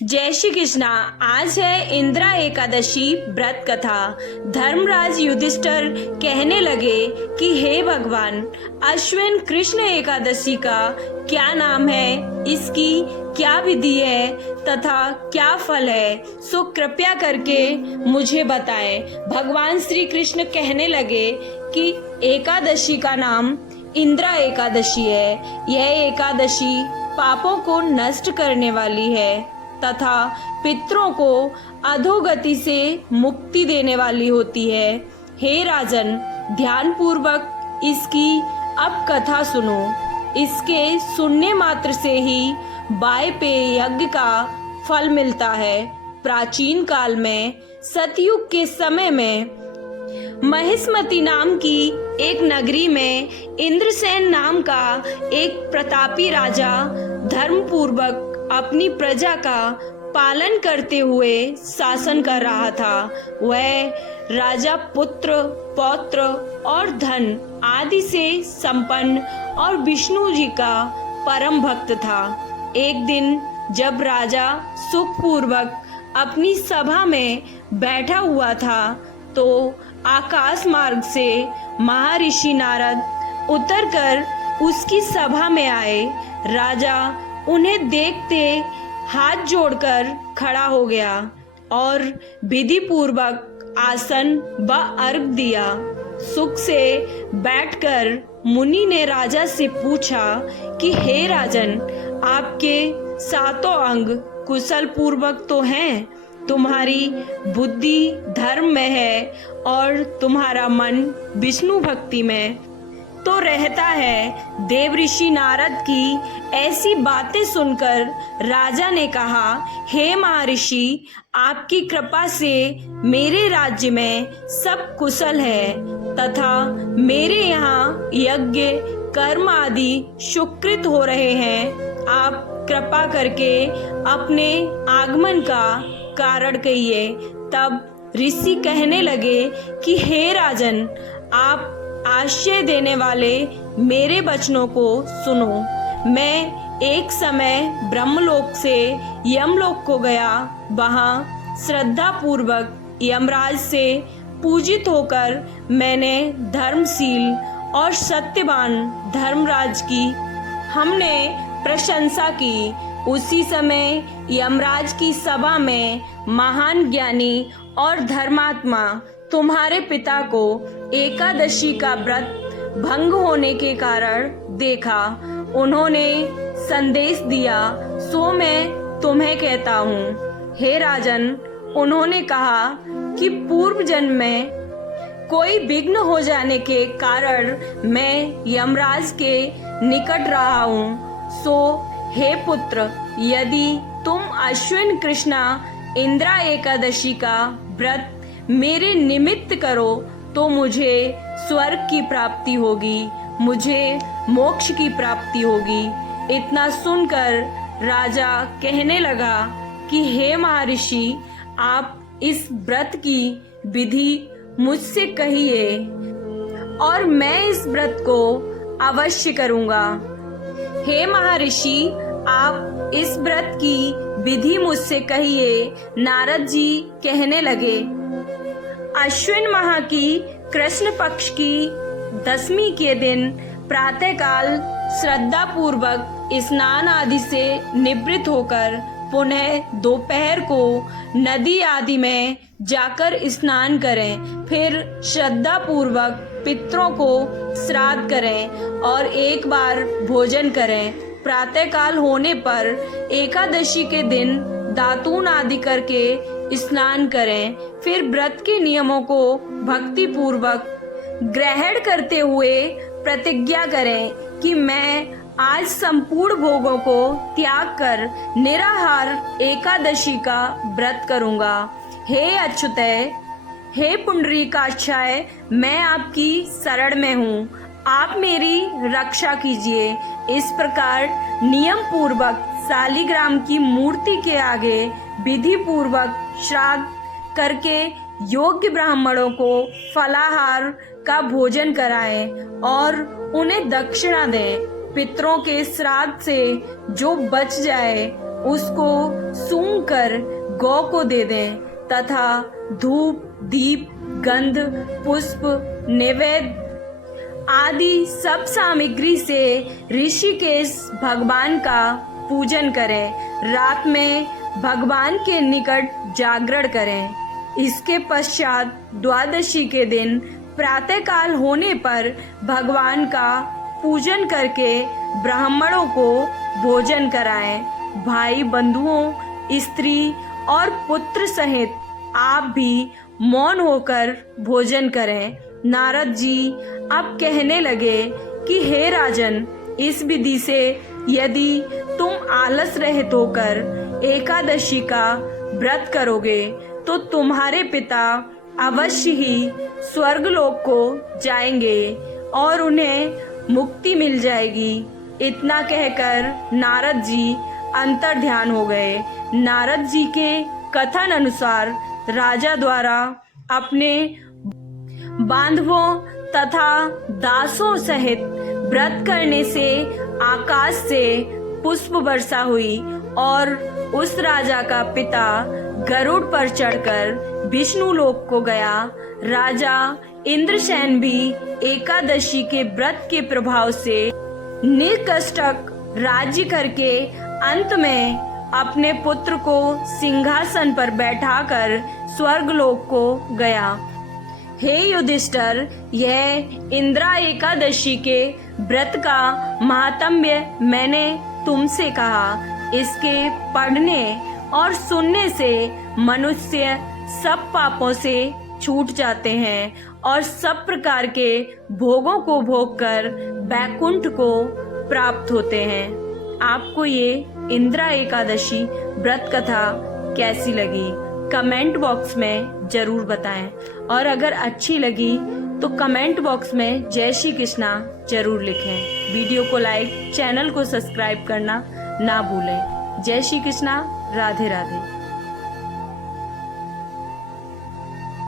जय श्री कृष्णा। आज है इंदिरा एकादशी व्रत कथा। धर्मराज युधिष्ठिर कहने लगे कि हे भगवान, अश्विन कृष्ण एकादशी का क्या नाम है, इसकी क्या विधि है तथा क्या फल है, सो कृपया करके मुझे बताएं। भगवान श्री कृष्ण कहने लगे कि एकादशी का नाम इंदिरा एकादशी है। यह एकादशी पापों को नष्ट करने वाली है तथा पितरों को अधोगति से मुक्ति देने वाली होती है। हे राजन, ध्यान पूर्वक इसकी अब कथा सुनो। इसके सुनने मात्र से ही बाय पे यज्ञ का फल मिलता है। प्राचीन काल में सतयुग के समय में महिष्मती नाम की एक नगरी में इंद्रसेन नाम का एक प्रतापी राजा धर्म पूर्वक अपनी प्रजा का पालन करते हुए शासन कर रहा था। वह राजा पुत्र, पौत्र और धन आदि से संपन्न और विष्णु जी का परम भक्त था। एक दिन जब राजा सुखपूर्वक अपनी सभा में बैठा हुआ था तो आकाश मार्ग से महर्षि नारद उतरकर उसकी सभा में आए। राजा उन्हें देखते हाथ जोड़कर खड़ा हो गया और विधि पूर्वक आसन व अर्घ दिया। सुख से बैठकर मुनि ने राजा से पूछा कि हे राजन, आपके सातों अंग कुशल पूर्वक तो हैं, तुम्हारी बुद्धि धर्म में है और तुम्हारा मन विष्णु भक्ति में तो रहता है। देव ऋषि नारद की ऐसी बातें सुनकर राजा ने कहा, हे महर्षि, आपकी कृपा से मेरे राज्य में सब कुशल है तथा मेरे यहाँ यज्ञ कर्म आदि सुकृत हो रहे हैं। आप कृपा करके अपने आगमन का कारण कहिए। तब ऋषि कहने लगे कि हे राजन, आप आश्रय देने वाले मेरे वचनों को सुनो। मैं एक समय ब्रह्मलोक से यमलोक को गया। वहाँ श्रद्धा पूर्वक यमराज से पूजित होकर मैंने धर्मशील और सत्यवान धर्मराज की हमने प्रशंसा की। उसी समय यमराज की सभा में महान ज्ञानी और धर्मात्मा तुम्हारे पिता को एकादशी का व्रत भंग होने के कारण देखा। उन्होंने संदेश दिया, सो मैं तुम्हें कहता हूँ। हे राजन, उन्होंने कहा कि पूर्व जन्म में कोई विघ्न हो जाने के कारण मैं यमराज के निकट रहा हूँ। सो हे पुत्र, यदि तुम अश्विन कृष्णा इंदिरा एकादशी का व्रत मेरे निमित्त करो तो मुझे स्वर्ग की प्राप्ति होगी, मुझे मोक्ष की प्राप्ति होगी। इतना सुनकर राजा कहने लगा कि हे महर्षि, आप इस व्रत की विधि मुझसे कहिए और मैं इस व्रत को अवश्य करूँगा। हे महर्षि, आप इस व्रत की विधि मुझसे कहिए। नारद जी कहने लगे, अश्विन माह की कृष्ण पक्ष की दशमी के दिन प्रातःकाल श्रद्धा पूर्वक स्नान आदि से निवृत्त होकर पुनः दोपहर को नदी आदि में जाकर स्नान करें। फिर श्रद्धा पूर्वक पितरों को श्राद्ध करें और एक बार भोजन करें। प्रातःकाल होने पर एकादशी के दिन दातून आदि करके स्नान करें। फिर व्रत के नियमों को भक्ति पूर्वक ग्रहण करते हुए प्रतिज्ञा करें कि मैं आज संपूर्ण भोगों को त्याग कर निराहार एकादशी का व्रत करूंगा। हे अच्युतय, हे पुंडरीकाक्षाय, मैं आपकी शरण में हूँ, आप मेरी रक्षा कीजिए। इस प्रकार नियम पूर्वक शालिग्राम की मूर्ति के आगे विधि पूर्वक श्राद्ध करके योग्य ब्राह्मणों को फलाहार का भोजन कराएं और उन्हें दक्षिणा दें। पितरों के श्राद्ध से जो बच जाए उसको सूंघ कर गौ को दे दें तथा धूप, दीप, गंध, पुष्प, नैवेद्य आदि सब सामग्री से ऋषिकेश भगवान का पूजन करें। रात में भगवान के निकट जागरण करें। इसके पश्चात द्वादशी के दिन प्रातःकाल होने पर भगवान का पूजन करके ब्राह्मणों को भोजन कराएं। भाई बंधुओं, स्त्री और पुत्र सहित आप भी मौन होकर भोजन करें। नारद जी अब कहने लगे कि हे राजन, इस विधि से यदि तुम आलस रहित होकर एकादशी का व्रत करोगे तो तुम्हारे पिता अवश्य ही स्वर्गलोक को जाएंगे और उन्हें मुक्ति मिल जाएगी। इतना कहकर नारद जी अंतर्ध्यान हो गए। नारद जी के कथन अनुसार राजा द्वारा अपने बांधवों तथा दासों सहित व्रत करने से आकाश से पुष्प वर्षा हुई और उस राजा का पिता गरुड़ पर चढ़कर विष्णु लोक को गया। राजा इंद्रसेन भी एकादशी के व्रत के प्रभाव से निकष्टक राज्य करके अंत में अपने पुत्र को सिंहासन पर बैठाकर स्वर्गलोक को गया। हे युधिष्ठिर, यह इंद्रा एकादशी के व्रत का महात्म्य मैंने तुमसे कहा। इसके पढ़ने और सुनने से मनुष्य सब पापों से छूट जाते हैं और सब प्रकार के भोगों को भोगकर वैकुंठ को प्राप्त होते हैं। आपको ये इंद्रा एकादशी व्रत कथा कैसी लगी कमेंट बॉक्स में जरूर बताएं और अगर अच्छी लगी तो कमेंट बॉक्स में जय श्री कृष्णा जरूर लिखें। वीडियो को लाइक, चैनल को सब्सक्राइब करना ना भूलें। जय श्री कृष्णा, राधे राधे।